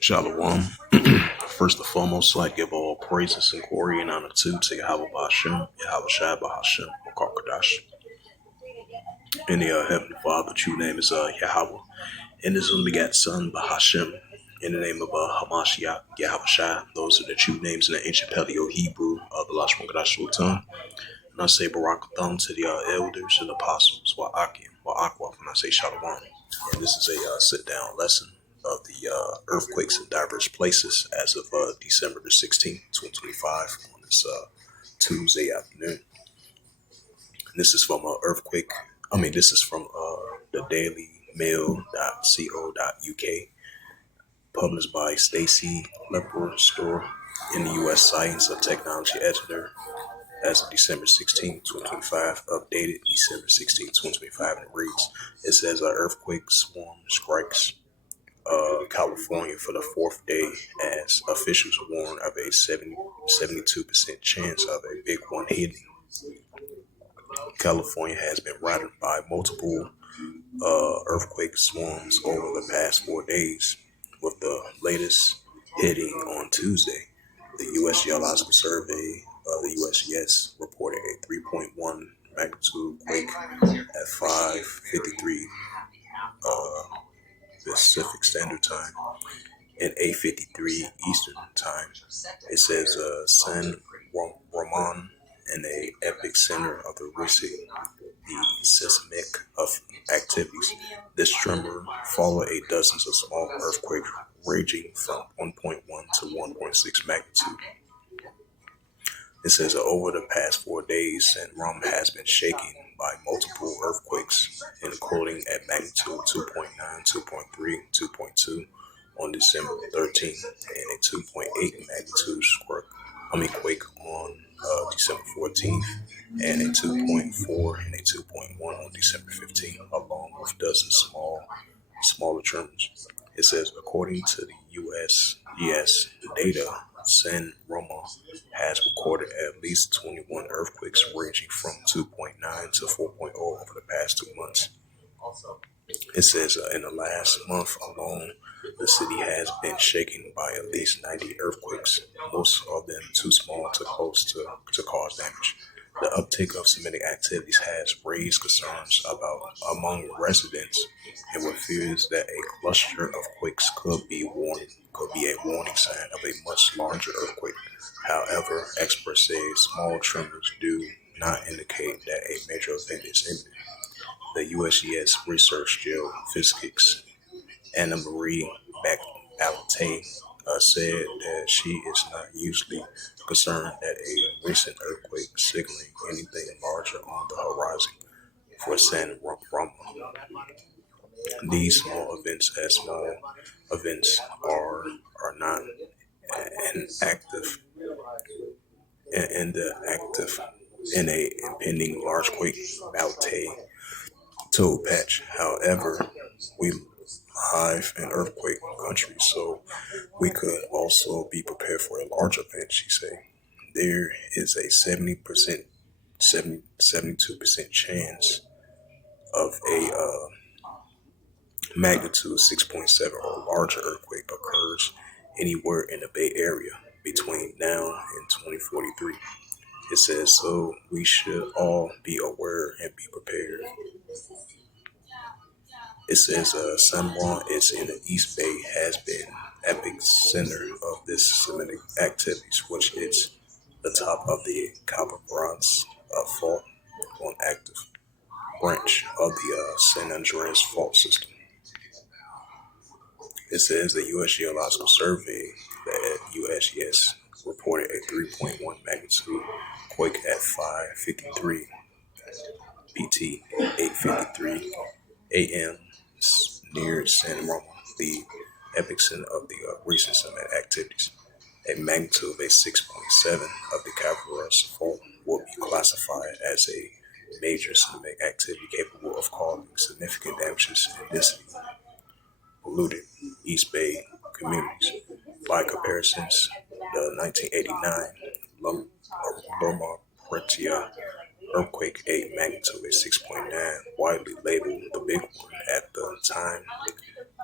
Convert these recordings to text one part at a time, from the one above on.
Shalom. First and foremost, I give all praises and glory and honor to Yahweh Ba'Shem, Yahweh Shai Ba'Hashem, Makar and the Heavenly Father, true name is Yahweh, and his only begotten Son, Bahashem, in the name of Hamashiach, Yahweh Shai. Those are the true names in the ancient Paleo Hebrew of the Lashon Kodash Sultan. And I say Barak Thumb to the elders and apostles, Wa'akim, Wa'akwaf, and I say Shalom. And this is a sit-down lesson of the earthquakes in diverse places as of December the 16th, 2025, on this Tuesday afternoon. And this is from this is from the dailymail.co.uk, published by Stacy Lepore in the U.S. Science of Technology Editor as of December 16, 2025, updated December 16, 2025, and it reads, it says, an earthquake swarm strikes California for the fourth day as officials warn of a 72% chance of a big one hitting. California has been ravaged by multiple earthquake swarms over the past 4 days, with the latest hitting on Tuesday. The U.S. Geological Survey of the USGS reported a 3.1 magnitude quake at 5:53 Pacific Standard Time and 8:53 Eastern Time. It says San Ramon in the epicenter of the seismic of activities. This tremor followed a dozens of small earthquakes ranging from 1.1 to 1.6 magnitude. It says over the past 4 days, San Ramon has been shaken by multiple earthquakes, including at magnitude 2.9, 2.3, 2.2 on December 13th, and a 2.8 magnitude quake on December 14th, and a 2.4 and a 2.1 on December 15th, along with dozens smaller tremors. It says, according to the USGS data, San Ramon has recorded at least 21 earthquakes ranging from 2.9 to 4.0 over the past 2 months. It says in the last month alone, the city has been shaken by at least 90 earthquakes, most of them too small to cause damage. The uptick of seismic activities has raised concerns among residents, and with fears that a cluster of quakes could be a warning sign of a much larger earthquake. However, experts say small tremors do not indicate that a major event is imminent. The USGS research geophysicist Anna Marie Balate said that she is not usually concerned that a recent earthquake signaling anything larger on the horizon for San Ramon. These small events are not active in a impending large quake, Balate told Patch. However, we live in earthquake country, so we could also be prepared for a large event, she said. There is a 72% chance of a magnitude 6.7 or larger earthquake occurs anywhere in the Bay Area between now and 2043. It says, so we should all be aware and be prepared. It says San Juan is in the East Bay, has been epicenter of this seismic activities, which is the top of the Copper Bronze Fault on active branch of the San Andreas Fault System. It says the U.S. Geological Survey, the USGS, reported a 3.1 magnitude quake at 5:53 PT, 8:53 a.m. near San Ramon, the epicenter of the recent seismic activities. A magnitude of a 6.7 of the Calaveras Fault will be classified as a major seismic activity capable of causing significant damages in density polluted East Bay communities. By comparisons, the 1989 Loma Prieta earthquake, a magnitude of 6.9, widely labeled the big one at the time,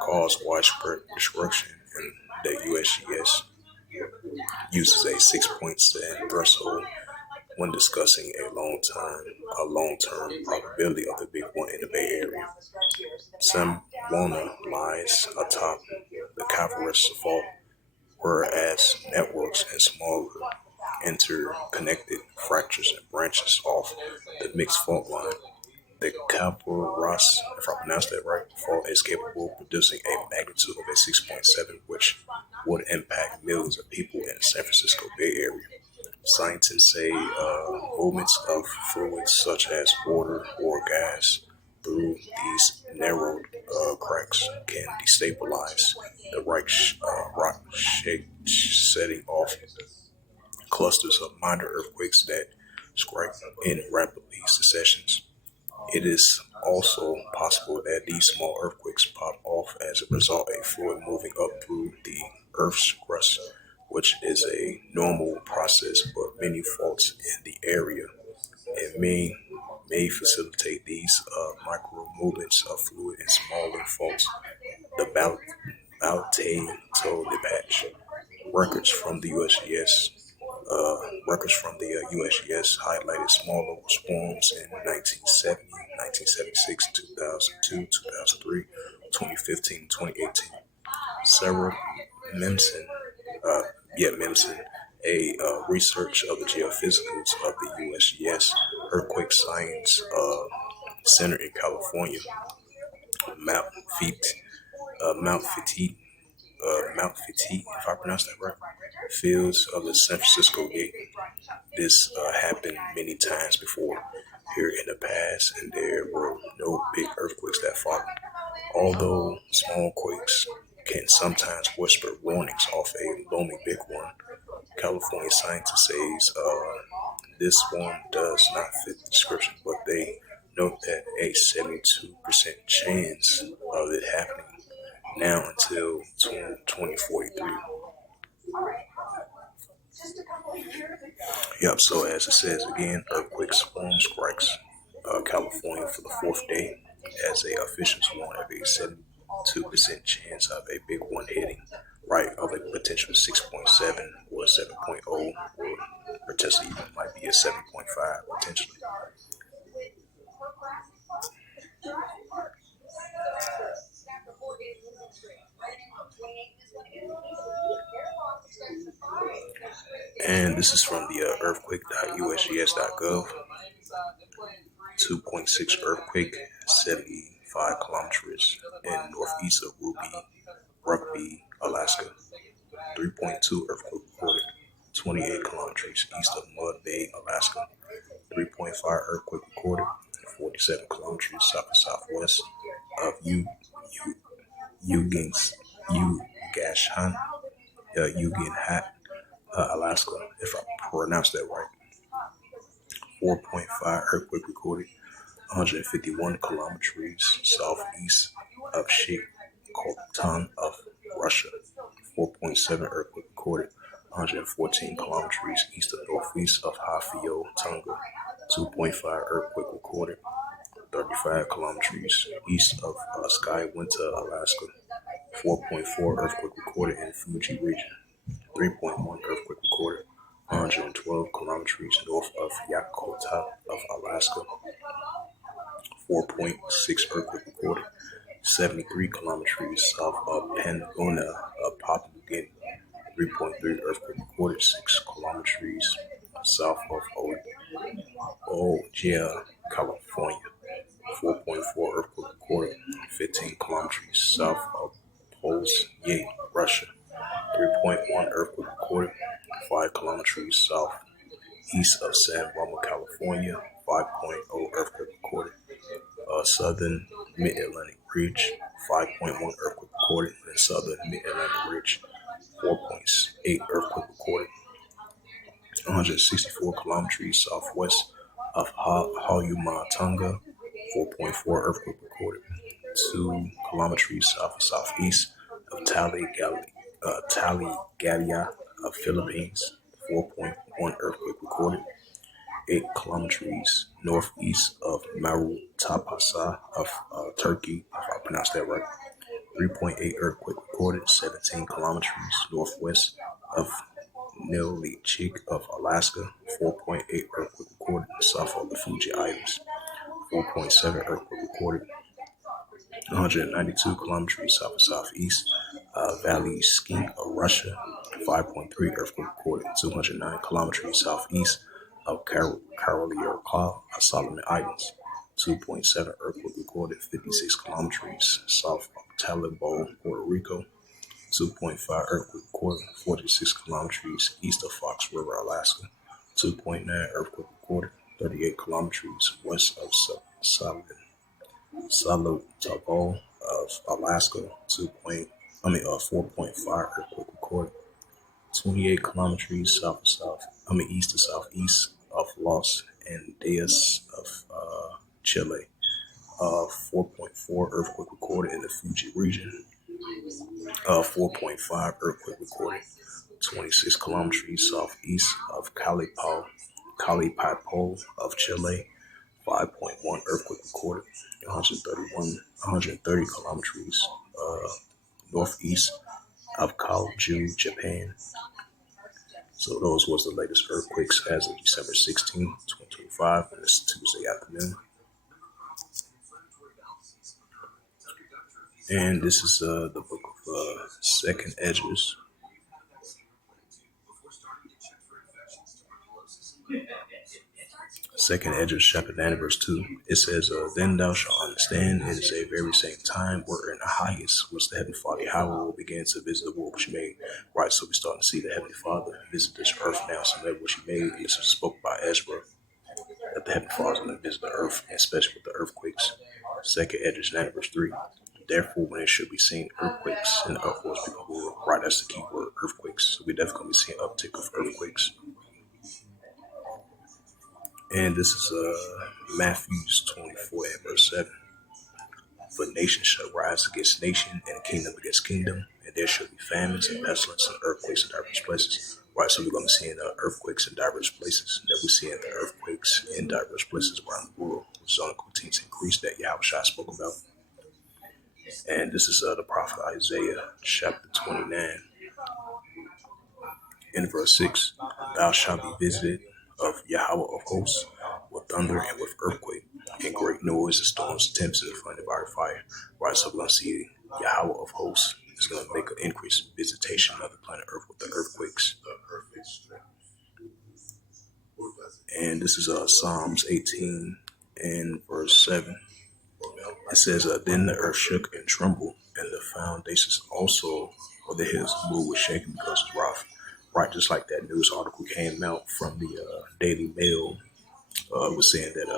caused widespread destruction and the USGS uses a 6.7 threshold when discussing a long-term probability of the big one in the Bay Area. Salmona lies atop the Calaveras Fault, whereas networks and smaller interconnected fractures and branches off the mixed fault line. The Calaveras, if I pronounce that right, fault is capable of producing a magnitude of a 6.7, which would impact millions of people in the San Francisco Bay Area. Scientists say movements of fluids such as water or gas through these narrowed cracks can destabilize the rock shake, setting off clusters of minor earthquakes that strike in rapidly successions. It is also possible that these small earthquakes pop off as a result of fluid moving up through the Earth's crust, which is a normal process, but many faults in the area and may facilitate these micro movements of fluid in smaller faults. The Baltato patch records from the USGS highlighted smaller swarms in 1970, 1976, 2002, 2003, 2015, 2018. Sarah Mimson, a research of the geophysicals of the USGS Earthquake Science Center in California, Mount Petit, if I pronounce that right, fields of the San Francisco Gate. This happened many times before here in the past, and there were no big earthquakes that followed. Although small quakes can sometimes whisper warnings off a looming big one, California scientists say this one does not fit the description, but they note that a 72% chance of it happening now until 2043. Yep, so as it says again, earthquake swarm strikes California for the fourth day as officials warn of a 72% chance of a big one hitting right of a potential 6.7 or 7.0 or potentially even might be a 7.5 potentially. And this is from the earthquake.usgs.gov. 2.6 earthquake, 75 kilometers in northeast of Rugby, Alaska. 3.2 earthquake recorded, 28 kilometers east of Mud Bay, Alaska. 3.5 earthquake recorded, 47 kilometers south and southwest of Uginhat, Alaska, if I pronounced that right. 4.5 earthquake recorded, 151 kilometers southeast of Sheikh Kotan of Russia. 4.7 earthquake recorded, 114 kilometers east of northeast of Hafio, Tonga. 2.5 earthquake recorded, 35 kilometers east of Skywinter, Alaska. 4.4 earthquake recorded in Fuji region. 3.1 earthquake recorded, 112 kilometers north of Yakutat of Alaska. 4.6 earthquake recorded, 73 kilometers south of Panguna of Papua New Guinea. 3.3 earthquake recorded, 6 kilometers south of Ojai, California. 4.4 earthquake recorded, 15 kilometers south of Poznan, Russia. 3.1 earthquake recorded, 5 kilometers southeast of San Ramo, California. 5.0 earthquake recorded, southern Mid-Atlantic Ridge. 5.1 earthquake recorded in southern Mid-Atlantic Ridge. 4.8 earthquake recorded, 164 kilometers southwest of Haluma, Tonga. 4.4 earthquake recorded, 2 kilometers south and southeast of Taligalia of Philippines. 4.1 earthquake recorded, 8 kilometers northeast of Marutapasa of Turkey, if I pronounced that right. 3.8 earthquake recorded 17 kilometers northwest of Nilichik of Alaska. 4.8 earthquake recorded south of the Fuji Islands. 4.7 earthquake recorded 192 kilometers south of southeast Valley Ski of Russia. 5.3 earthquake recorded 209 kilometers southeast of Karolya, Solomon Islands. 2.7 earthquake recorded 56 kilometers south of Talibot, Puerto Rico. 2.5 earthquake recorded 46 kilometers east of Fox River, Alaska. 2.9 earthquake recorded 38 kilometers west of Salutavo of Alaska. 4.5 earthquake recorded 28 kilometers east to southeast of Los Andes of Chile. 4.4 earthquake recorded in the Fuji region. 4.5 earthquake recorded 26 kilometers southeast of Calipapo of Chile. 5.1 earthquake recorded 130 kilometers northeast of Kaiju, Japan. So those was the latest earthquakes as of December 16, 2025, and this Tuesday afternoon. And this is the book of Second Edges. Second Edges, chapter 9, verse 2. It says, Then thou shalt understand, it is a very same time wherein the highest, which the Heavenly Father Yahweh will begin to visit the world which he made. Right, so we're starting to see the Heavenly Father visit this earth now, so that which he made. And this was spoken by Ezra, that the Heavenly Father is going to visit the earth, and especially with the earthquakes. Second Edges 9, verse 3. Therefore, when it should be seen earthquakes in the upwards, people will, right, that's the key word, earthquakes. So we definitely going to be seeing uptick of earthquakes. And this is Matthew 24 and verse 7. For nation shall rise against nation, and kingdom against kingdom, and there shall be famines and pestilence and earthquakes in diverse places. Right, so we're going to be seeing earthquakes in diverse places. That we're seeing the earthquakes in diverse places around the world, which is going to continue to increase that Yahushua spoke about. And this is the prophet Isaiah, chapter 29, in verse 6. Thou shalt be visited of Yahweh of hosts, with thunder and with earthquake, and great noise and storms, tempest and flame of fire. Right, so we're going to see Yahweh of hosts is going to make an increase in visitation of the planet Earth with the earthquakes. And this is Psalms 18 and verse 7. It says, Then the earth shook and trembled, and the foundations also of the hills moved with shaking because of wrath. Right, just like that news article came out from the Daily Mail, was saying that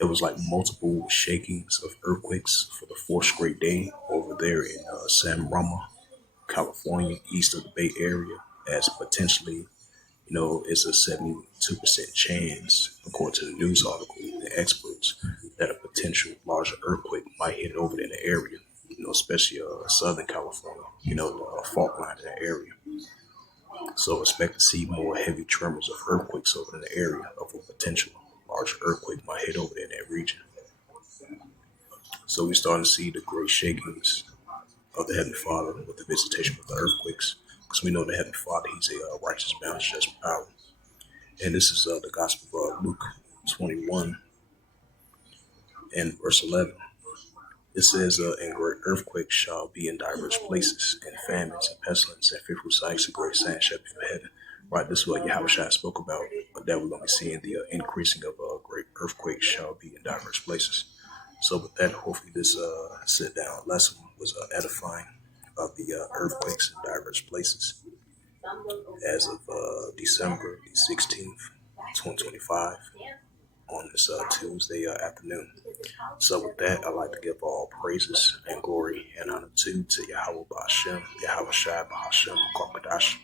it was like multiple shakings of earthquakes for the fourth straight day over there in San Rama, California, east of the Bay Area, as potentially, it's a 72% chance, according to the news article, the experts, that a potential larger earthquake might hit over in the area, especially Southern California, the fault line in the area. So expect to see more heavy tremors of earthquakes over in the area of a potential larger earthquake might hit over in that region. So we're starting to see the great shakings of the Heavenly Father with the visitation of the earthquakes, because we know the Heavenly Father, he's a righteous, balanced, just power. And this is the Gospel of Luke 21 and verse 11. It says, And great earthquakes shall be in diverse places, and famines and pestilence and fearful sights and great signs shall be from heaven. Right, this is what Yahushua spoke about, that we're going to be seeing the increasing of great earthquakes shall be in diverse places. So with that, hopefully this sit-down lesson was edifying of the earthquakes in diverse places as of December 16th, 2025, on this Tuesday afternoon. So with that, I'd like to give all praises and glory and honor to Yahweh Ba'Shem, Yahweh Shai Ba'Shem, Korkadash.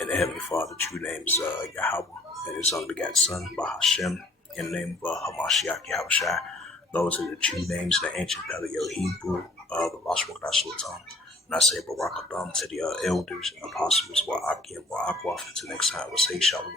And the Heavenly Father, true name is Yahweh, and his unbegotten Son, Ba'Shem, in the name of Hamashiach Yahweh Shai. Those are the true names in the ancient Paleo Hebrew, the Lost Wakadah Sultan. And I say Barak Adam to the elders and apostles, Wa'aki and Wa'akwaf. Until next time, we'll say Shalom.